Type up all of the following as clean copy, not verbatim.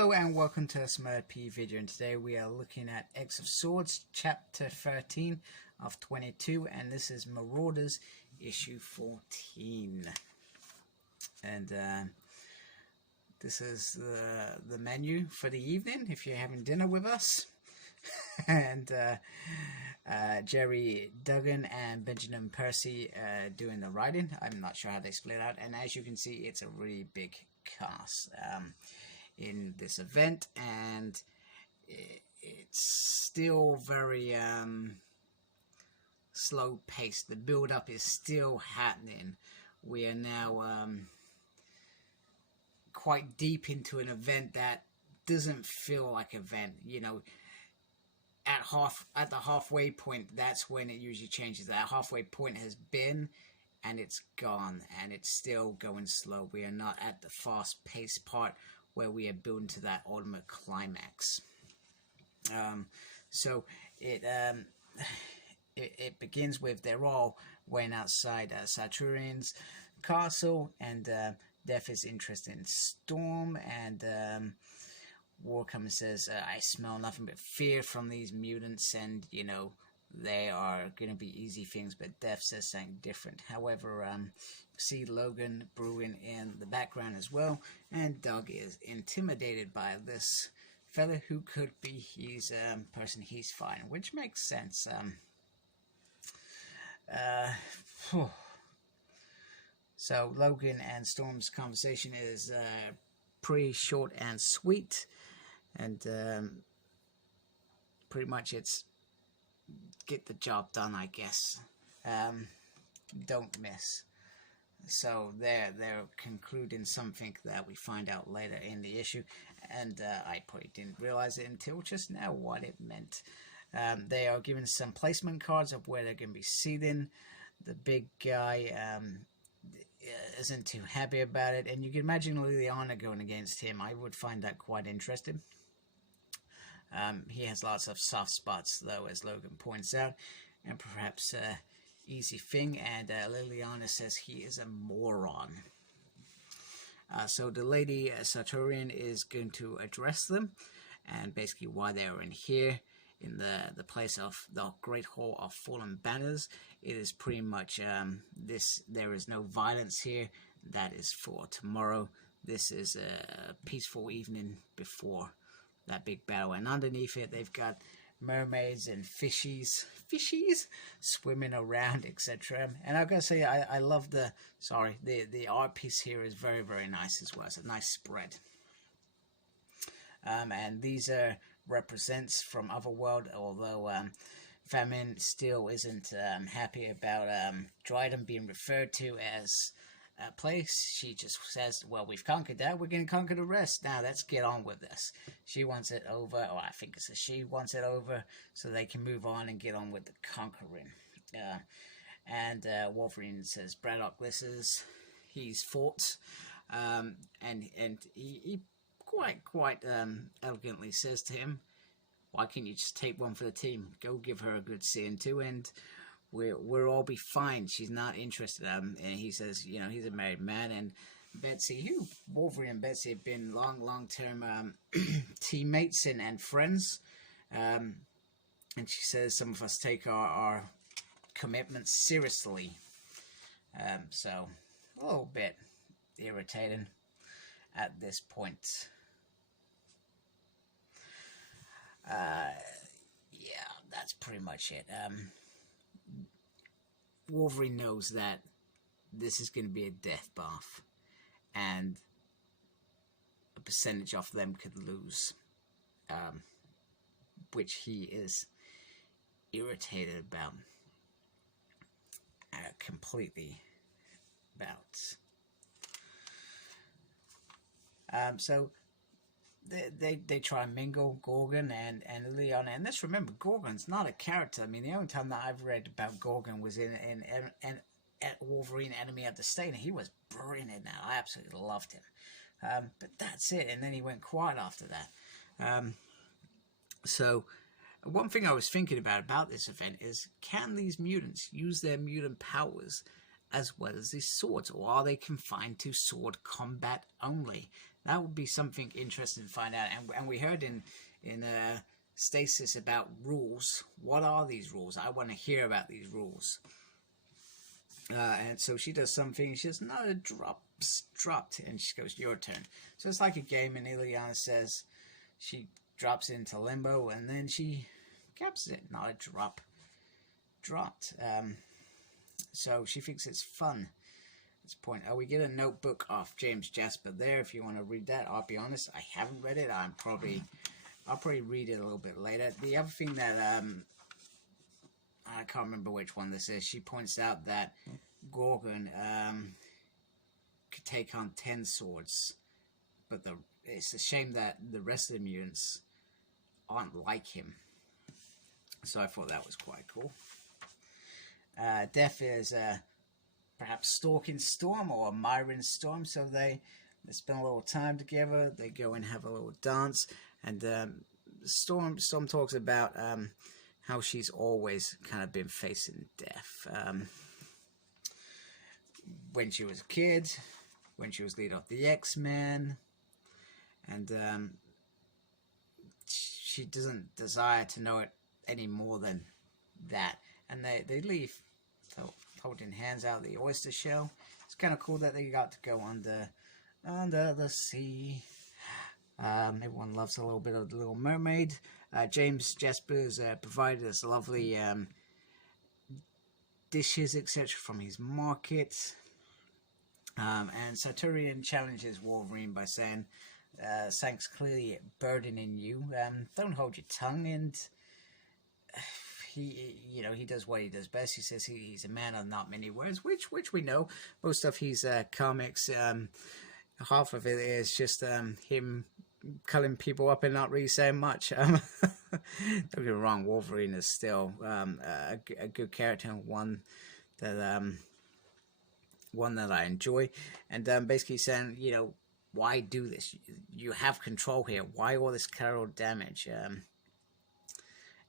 Hello and welcome to a SmurP video, and today we are looking at X of Swords chapter 13 of 22, and this is Marauders issue 14. And this is the menu for the evening if you're having dinner with us. And Jerry Duggan and Benjamin Percy doing the writing. I'm not sure how they split out, and as you can see, it's a really big cast in this event, and it's still very slow paced. The build up is still happening. We are now quite deep into an event that doesn't feel like an event. You know, at the halfway point, that's when it usually changes. That halfway point has been, and it's gone, and it's still going slow. We are not at the fast paced part where we are building to that ultimate climax. So it begins with they're all waiting outside Saturn's castle, and Death is interested in Storm, and War comes and says, I smell nothing but fear from these mutants, and you know, they are going to be easy things, but Death says something different. However, see Logan brewing in the background as well, and Doug is intimidated by this fella who could be his person he's fighting, which makes sense. So Logan and Storm's conversation is pretty short and sweet, and pretty much it's get the job done, I guess. Don't miss. So they're concluding something that we find out later in the issue, and I probably didn't realize it until just now what it meant. They are given some placement cards of where they're going to be seating. The big guy isn't too happy about it, and you can imagine Liliana going against him. I would find that quite interesting. He has lots of soft spots, though, as Logan points out, and perhaps easy thing, and Liliana says he is a moron. So the lady Saturnian is going to address them, and basically why they are in here, in the place of the Great Hall of Fallen Banners. It is pretty much there is no violence here. That is for tomorrow. This is a peaceful evening before that big battle, and underneath it they've got mermaids and fishies swimming around, etc. And I gotta say, I love the art piece here is very, very nice as well. It's a nice spread. And these are represents from Otherworld, although Famine still isn't happy about Dryden being referred to as a place. She just says, well, we've conquered that, we're going to conquer the rest. Now let's get on with this. She wants it over, or I think it's a she wants it over, so they can move on and get on with the conquering. And Wolverine says, Braddock, this is his fault, and he quite elegantly says to him, why can't you just take one for the team? Go give her a good seeing to, and we'll all be fine. She's not interested. And he says, you know, he's a married man, and Betsy, Wolverine and Betsy have been long-term teammates and friends. And she says some of us take our commitments seriously. So a little bit irritating at this point. Yeah, that's pretty much it. Wolverine knows that this is going to be a death bath, and a percentage of them could lose, which he is irritated about, completely about. So they try and mingle Gorgon and Liliana, and let's remember, Gorgon's not a character. I mean, the only time that I've read about Gorgon was in Wolverine Enemy of the State, and he was brilliant. Now I absolutely loved him, but that's it. And then he went quiet after that. So one thing I was thinking about this event is, can these mutants use their mutant powers as well as these swords, or are they confined to sword combat only? That would be something interesting to find out. And we heard in Stasis about rules. What are these rules? I want to hear about these rules. And so she does something. She says, "No, dropped," and she goes, "Your turn." So it's like a game, and Ileana says she drops into limbo, and then she captures it. Not a dropped. So she thinks it's fun. At this point, we get a notebook off James Jasper there. If you want to read that, I'll be honest, I haven't read it. I'll probably read it a little bit later. The other thing that I can't remember which one this is. She points out that Gorgon could take on 10 swords, but it's a shame that the rest of the mutants aren't like him. So I thought that was quite cool. Death is perhaps stalking Storm or admiring Storm, so they spend a little time together. They go and have a little dance, and Storm talks about how she's always kind of been facing death. When she was a kid, when she was leader of the X-Men, and she doesn't desire to know it any more than that. And they leave, so holding hands out of the oyster shell. It's kind of cool that they got to go under the sea. Everyone loves a little bit of The Little Mermaid. James Jasper's provided us lovely dishes, etc., from his market. And Saturnian challenges Wolverine by saying, "Thanks, clearly burdening you. Don't hold your tongue." And he does what he does best. He says he's a man of not many words, which we know. Most of his comics, half of it is just him culling people up and not really saying much. Don't get me wrong, Wolverine is still a good character, and one that I enjoy. And basically saying, why do this? You have control here. Why all this collateral damage?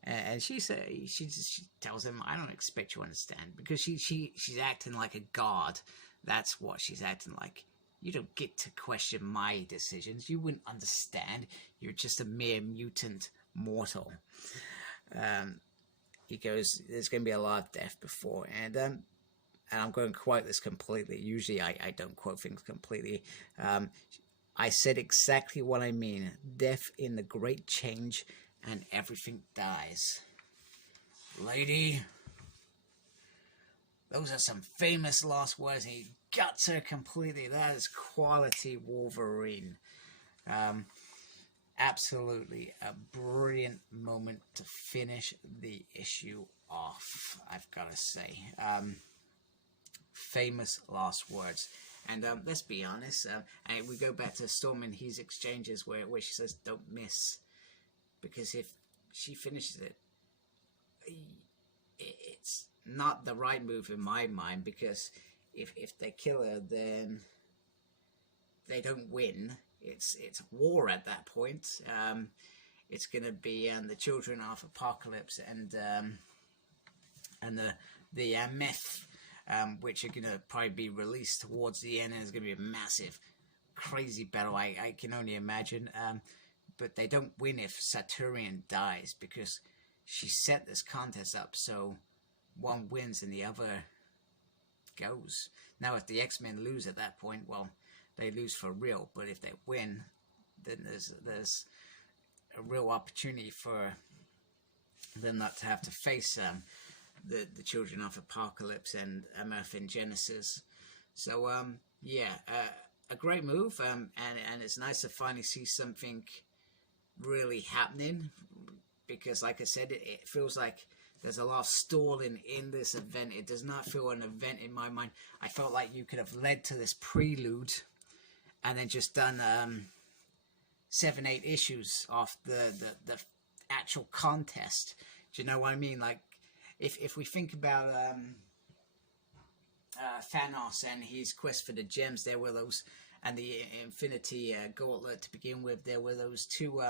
And she tells him, "I don't expect you to understand," because she's acting like a god. That's what she's acting like. You don't get to question my decisions. You wouldn't understand. You're just a mere mutant mortal. He goes, "There's going to be a lot of death before," and I'm going to quote this completely. Usually I don't quote things completely. I said exactly what I mean. Death in the great change, and everything dies. Lady, those are some famous last words, and he guts her completely. That is quality Wolverine. Absolutely a brilliant moment to finish the issue off, I've got to say. Famous last words. And let's be honest, and we go back to Storm and his exchanges where she says, "Don't miss." Because if she finishes it, it's not the right move in my mind, because if they kill her, then they don't win. It's war at that point. It's going to be the children of Apocalypse and the meth, which are going to probably be released towards the end, and it's going to be a massive, crazy battle. I can only imagine. But they don't win if Saturnian dies, because she set this contest up so one wins and the other goes. Now, if the X-Men lose at that point, well, they lose for real. But if they win, then there's a real opportunity for them not to have to face the children of Apocalypse and Earth in Genesis. So a great move, and it's nice to finally see something really happening, because like I said, it feels like there's a lot of stalling in this event. It does not feel an event in my mind. I felt like you could have led to this prelude and then just done 7-8 issues of the actual contest. Do you know what I mean? Like if we think about Thanos and his quest for the gems, there were those, and the Infinity Gauntlet to begin with, there were those two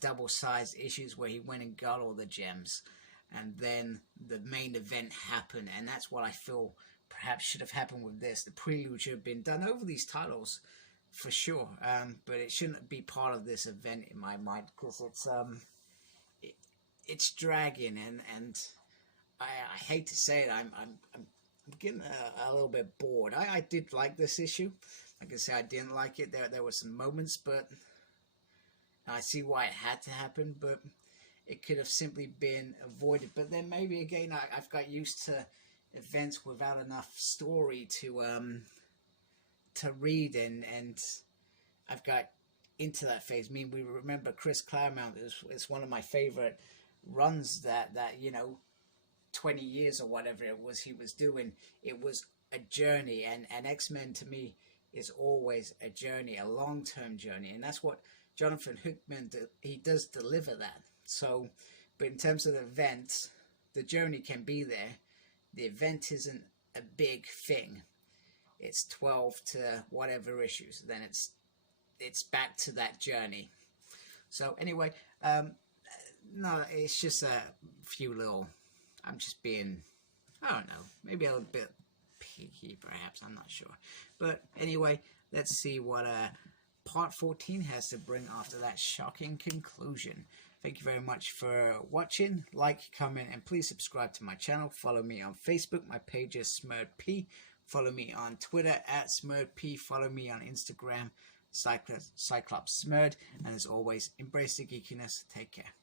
double-sized issues where he went and got all the gems, and then the main event happened, and that's what I feel perhaps should have happened with this. The prelude should have been done over these titles for sure. But it shouldn't be part of this event in my mind, because it's dragging, and I hate to say it, I'm getting a little bit bored. I did like this issue. Like I say, I didn't like it. There were some moments, but I see why it had to happen. But it could have simply been avoided. But then maybe again, I've got used to events without enough story to read, and I've got into that phase. I mean, we remember Chris Claremont is one of my favorite runs that 20 years or whatever it was he was doing. It was a journey, and X-Men to me is always a journey, a long-term journey, and that's what Jonathan Hickman he does deliver that. So, but in terms of the event, the journey can be there. The event isn't a big thing. It's 12 to whatever issues. Then it's back to that journey. So anyway, no, it's just a few little. I'm just being, I don't know, maybe a little bit picky, perhaps. I'm not sure. But anyway, let's see what part 14 has to bring after that shocking conclusion. Thank you very much for watching. Like, comment, and please subscribe to my channel. Follow me on Facebook. My page is SmurredP. Follow me on Twitter at SmurredP. Follow me on Instagram, Cyclops Smurred. And as always, embrace the geekiness. Take care.